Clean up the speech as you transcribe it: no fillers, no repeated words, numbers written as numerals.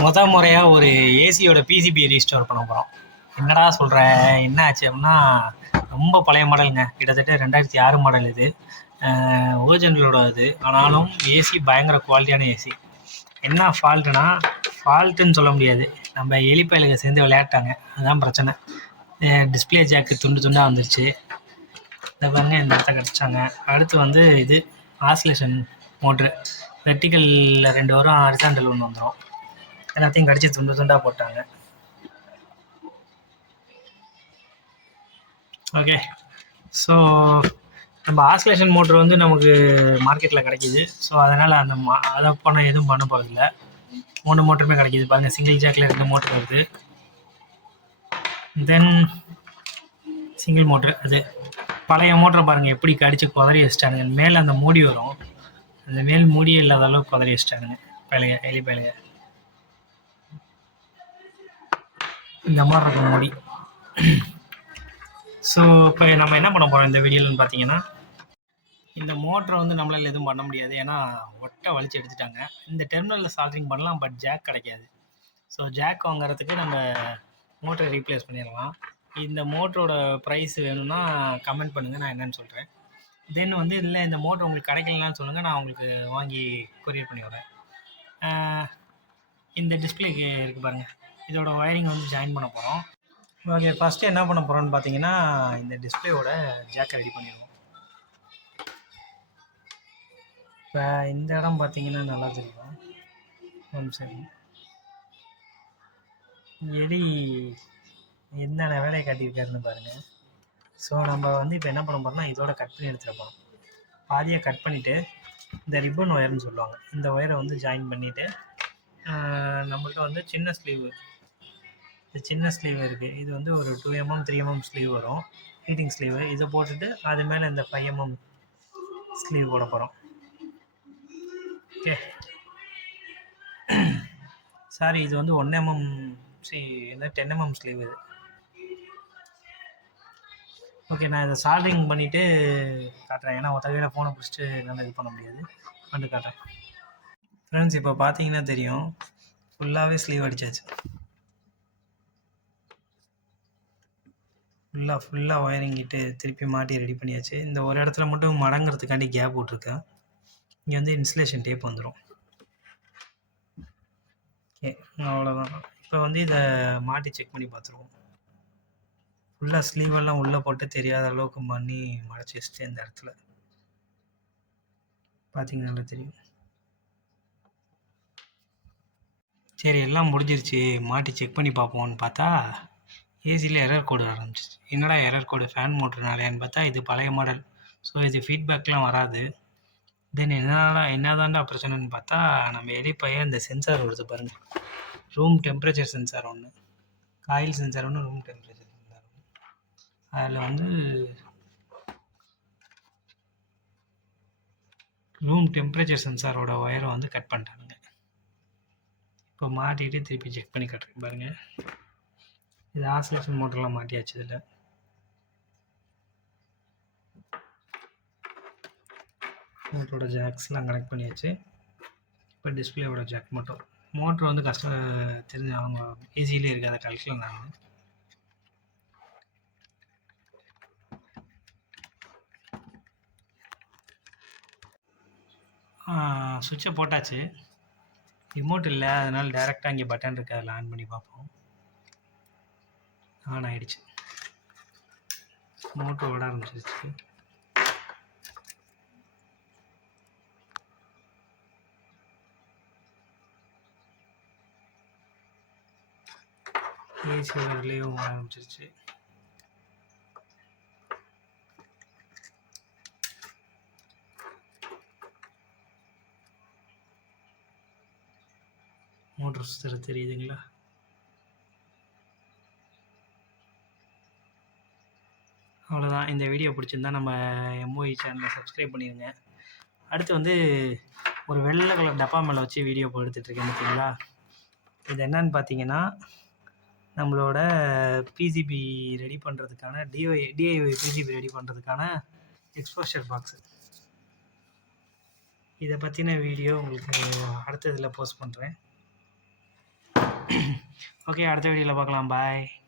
முறையாக ஒரு ஏசியோட PCB restore பண்ண போகிறோம். என்னடா சொல்கிற, என்ன ஆச்சு அப்படின்னா, ரொம்ப பழைய மாடலுங்க. கிட்டத்தட்ட 2006 மாடல் இது. ஓரிஜினலோட இது. ஆனாலும் ஏசி பயங்கர குவாலிட்டியான ஏசி. என்ன ஃபால்ட்டுனா, ஃபால்ட்டுன்னு சொல்ல முடியாது, நம்ம எலிப்பயலுக சேர்ந்து விளையாட்டாங்க, அதுதான் பிரச்சனை. டிஸ்பிளே ஜாக்கு துண்டு துண்டாக வந்துருச்சு. இந்த பாருங்க, இந்த இடத்த கிடச்சாங்க. அடுத்து வந்து இது ஆசிலேஷன் மோட்ரு. வெர்டிக்கலில் 2 வரும், ஹாரிசாண்டல் 1 வந்துடும். எல்லாத்தையும் கடிச்சு துண்டு துண்டாக போட்டாங்க. ஓகே, ஸோ நம்ம ஆசிலேஷன் மோட்ரு வந்து நமக்கு மார்க்கெட்டில் கிடைக்கிது. ஸோ அதனால் அதை பண்ண எதுவும் பண்ண போகிறதில்ல. 3 மோட்டருமே கிடைக்கிது. பாருங்கள், சிங்கிள் ஜாக்கில் 2 மோட்ரு வருது. தென் சிங்கிள் மோட்ரு. அது பழைய மோட்டரை பாருங்கள் எப்படி கடிச்சு குதறி வச்சிட்டானுங்க. மேலே அந்த மூடி வரும், அந்த மேல் மூடியே இல்லாத அளவுக்கு குதறி வச்சிட்டானுங்க பயலுங்க, எலி பயலுங்க. இந்த மாதிரி இருக்கும் மூடி. ஸோ இப்போ நம்ம என்ன பண்ண போகிறோம் இந்த வீடியோன்னு பார்த்தீங்கன்னா, இந்த மோட்டரை வந்து நம்மளால் எதுவும் பண்ண முடியாது, ஏன்னா ஒட்டை வலிச்சு எடுத்துட்டாங்க. இந்த டெர்மினலில் சால்ட்ரிங் பண்ணலாம், பட் ஜாக் கிடைக்காது. ஸோ ஜாக் வாங்குறதுக்கு நம்ம மோட்டரை ரீப்ளேஸ் பண்ணிடலாம். இந்த மோட்டரோட ப்ரைஸ் வேணும்னா கமெண்ட் பண்ணுங்கள், நான் என்னென்னு சொல்கிறேன். தென் வந்து இல்லை இந்த மோட்டர் உங்களுக்கு கிடைக்கலனான்னு சொல்லுங்கள், நான் உங்களுக்கு வாங்கி கொரியர் பண்ணி வரேன். இந்த டிஸ்பிளேக்கு இருக்குது பாருங்கள், இதோட ஒயரிங் வந்து ஜாயின் பண்ண போகிறோம். ஓகே, ஃபஸ்ட்டு என்ன பண்ண போகிறோன்னு பார்த்தீங்கன்னா, இந்த டிஸ்பிளேயோட ஜாக்கை ரெடி பண்ணிடுவோம். இப்போ இந்த இடம் பார்த்தீங்கன்னா நல்லா தெரியும். சரி, எலி என்னென்ன வேலையை காட்டியிருக்காருன்னு பாருங்கள். ஸோ நம்ம வந்து இப்போ என்ன பண்ண போகிறோம்னா, இதோட கட் பண்ணி எடுத்துகிட்டு போகிறோம். பாதியாக கட் பண்ணிவிட்டு இந்த ரிப்பன் ஒயர்னு சொல்லுவாங்க, இந்த ஒயரை வந்து ஜாயின் பண்ணிவிட்டு, நம்மள்கிட்ட வந்து சின்ன ஸ்லீவ், இது சின்ன ஸ்லீவ் இருக்குது. இது வந்து ஒரு 2 mm 3 mm ஸ்லீவ் வரும், ஹீட்டிங் ஸ்லீவ். இதை போட்டுட்டு அது மேலே இந்த 5 mm ஸ்லீவ் போட போகிறோம். ஓகே, சாரி, இது வந்து 1 mm என்ன 10 mm ஸ்லீவ் இது. ஓகே, நான் இதை சால்ட்ரிங் பண்ணிவிட்டு காட்டுறேன், ஏன்னா ஒருத்த கையில் ஃபோனை பிடிச்சிட்டு என்னால் இது பண்ண முடியாது. வந்து காட்டுறேன் ஃப்ரெண்ட்ஸ். இப்போ பார்த்தீங்கன்னா தெரியும், ஃபுல்லாகவே ஸ்லீவ் அடித்தாச்சு. ஃபுல்லாக ஒயரிங்கிட்டு திருப்பி மாட்டி ரெடி பண்ணியாச்சு. இந்த ஒரு இடத்துல மட்டும் மடங்கிறதுக்காண்டி கேப் விட்ருக்கேன். இங்கே வந்து இன்சுலேஷன் டேப் வந்துடும். ஓகே, அவ்வளோதான். இப்போ வந்து இதை மாட்டி செக் பண்ணி பார்த்துருவோம். ஃபுல்லாக ஸ்லீவெல்லாம் உள்ளே போட்டு தெரியாத அளவுக்கு பண்ணி மறைச்சி வச்சுட்டு இந்த இடத்துல பார்த்தீங்கன்னா நல்லா தெரியும். சரி, எல்லாம் முடிஞ்சிருச்சு, மாட்டி செக் பண்ணி பார்ப்போம்னு பார்த்தா ஏசியில் எரர் கோடு ஆரம்பிச்சிச்சு. என்னடா எரர் கோடு, ஃபேன் மோட்டர்னாலேன்னு பார்த்தா இது பழைய மாடல். ஸோ இது ஃபீட்பேக்லாம் வராது. தென் என்னதான்டா பிரச்சனைன்னு பார்த்தா, நம்ம எலிப்பைய இந்த சென்சார் வருது பாருங்கள், ரூம் டெம்பரேச்சர் சென்சார் ஒன்று, காயில் சென்சார் ஒன்று, ரூம் டெம்பரேச்சர் சென்சார் ஒன்று. அதில் வந்து ரூம் டெம்பரேச்சர் சென்சாரோட ஒயரை வந்து கட் பண்ணிட்டாங்க. இப்போ மாட்டிட்டு திருப்பி செக் பண்ணி காட்டுறேன் பாருங்கள். இது ஆசிலேஷன் மோட்டர்லாம் மாட்டியாச்சு. இதில் மோட்டரோட ஜாக்ஸ்லாம் கனெக்ட் பண்ணியாச்சு. இப்போ டிஸ்பிளேயோட ஜாக் மட்டும். மோட்ரு வந்து தெரிஞ்ச அவங்க ஈஸியிலே இருக்குது, அதை கழிக்கலாம். நான் சுவிட்சை போட்டாச்சு, ரிமோட் இல்லை, அதனால் டேரெக்டாக இங்கே பட்டன் இருக்குது, அதில் ஆன் பண்ணி பார்ப்போம். ஆன் ஆகிடுச்சு, மோட்ரு ஓட ஆரம்பிச்சிருச்சு. ஏசி ரிலேவும் ஓட ஆரம்பிச்சிருச்சு. மோட்ரு சுத்தர தெரியுதுங்களா? அவ்வளோதான். இந்த வீடியோ பிடிச்சிருந்தா நம்ம எம்ஓஇ சேனலை சப்ஸ்கிரைப் பண்ணிடுங்க. அடுத்து வந்து ஒரு வெள்ளை கலர் டப்பா மேலே வச்சு வீடியோ எடுத்துகிட்ருக்கேன் பார்த்தீங்களா? இது என்னன்னு பார்த்தீங்கன்னா, நம்மளோட பிசிபி ரெடி பண்ணுறதுக்கான டிஐஒய் பிசிபி ரெடி பண்ணுறதுக்கான எக்ஸ்போஷர் பாக்ஸு. இதை பற்றின வீடியோ உங்களுக்கு அடுத்த இதில் போஸ்ட் பண்ணுறேன். ஓகே, அடுத்த வீடியோவில் பார்க்கலாம். பாய்.